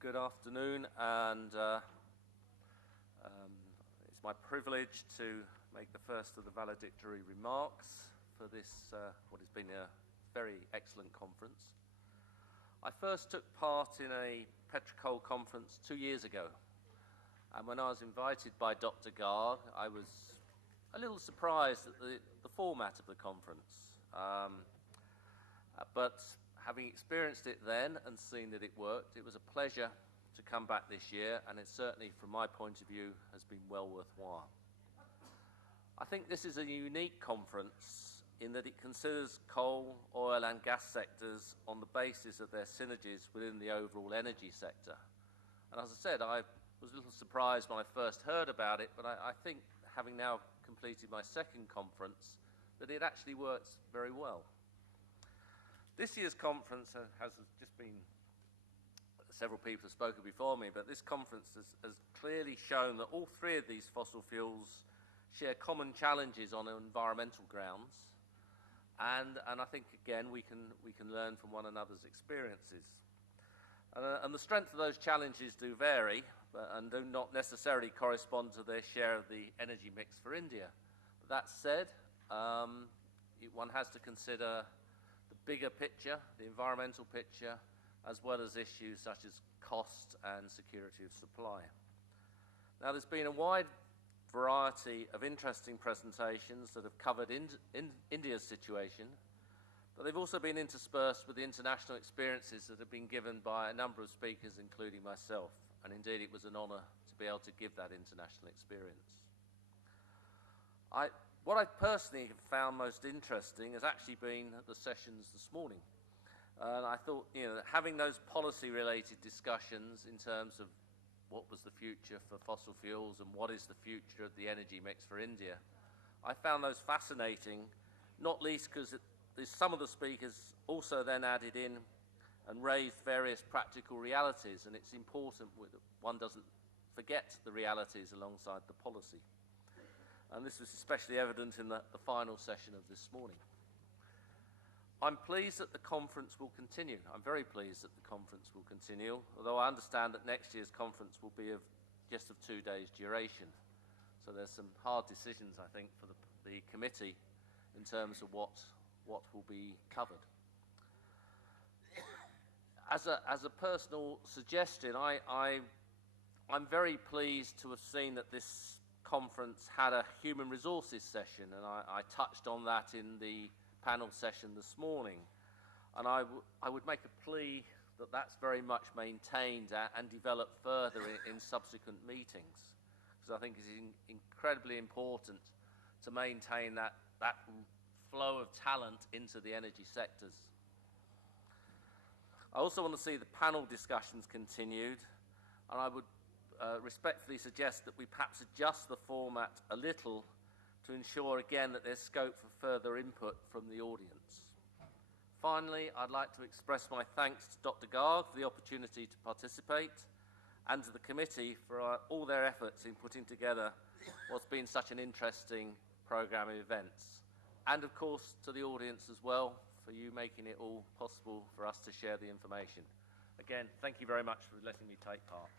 Good afternoon, and it's my privilege to make the first of the valedictory remarks for this, what has been a very excellent conference. I first took part in a PetroCoal conference 2 years ago, and when I was invited by Dr. Garg, I was a little surprised at the format of the conference. But having experienced it then and seen that it worked, it was a pleasure to come back this year, and it certainly, from my point of view, has been well worthwhile. I think this is a unique conference in that it considers coal, oil and gas sectors on the basis of their synergies within the overall energy sector. And as I said, I was a little surprised when I first heard about it, but I think, having now completed my second conference, that it actually works very well. This year's conference has just been, several people have spoken before me, but this conference has clearly shown that all three of these fossil fuels share common challenges on environmental grounds, and I think, again, we can learn from one another's experiences. And the strength of those challenges do vary, and do not necessarily correspond to their share of the energy mix for India. But that said, one has to consider the bigger picture, the environmental picture, as well as issues such as cost and security of supply. Now, there's been a wide variety of interesting presentations that have covered India's situation, but they've also been interspersed with the international experiences that have been given by a number of speakers, including myself, and indeed it was an honour to be able to give that international experience. What I personally have found most interesting has actually been the sessions this morning. And I thought, having those policy-related discussions in terms of what was the future for fossil fuels and what is the future of the energy mix for India, I found those fascinating, not least because some of the speakers also then added in and raised various practical realities, and it's important that one doesn't forget the realities alongside the policy. And this was especially evident in the final session of this morning. I'm pleased that the conference will continue. I'm very pleased that the conference will continue, although I understand that next year's conference will be just of 2 days' duration. So there's some hard decisions, I think, for the committee in terms of what will be covered. As a personal suggestion, I'm very pleased to have seen that this conference had a human resources session, and I touched on that in the panel session this morning. And I would make a plea that that's very much maintained and developed further in subsequent meetings, because I think it's incredibly important to maintain that flow of talent into the energy sectors. I also want to see the panel discussions continued, and I would respectfully suggest that we perhaps adjust the format a little to ensure again that there's scope for further input from the audience. Finally, I'd like to express my thanks to Dr. Garg for the opportunity to participate, and to the committee for all their efforts in putting together what's been such an interesting programme of events. And of course to the audience as well, for you making it all possible for us to share the information. Again, thank you very much for letting me take part.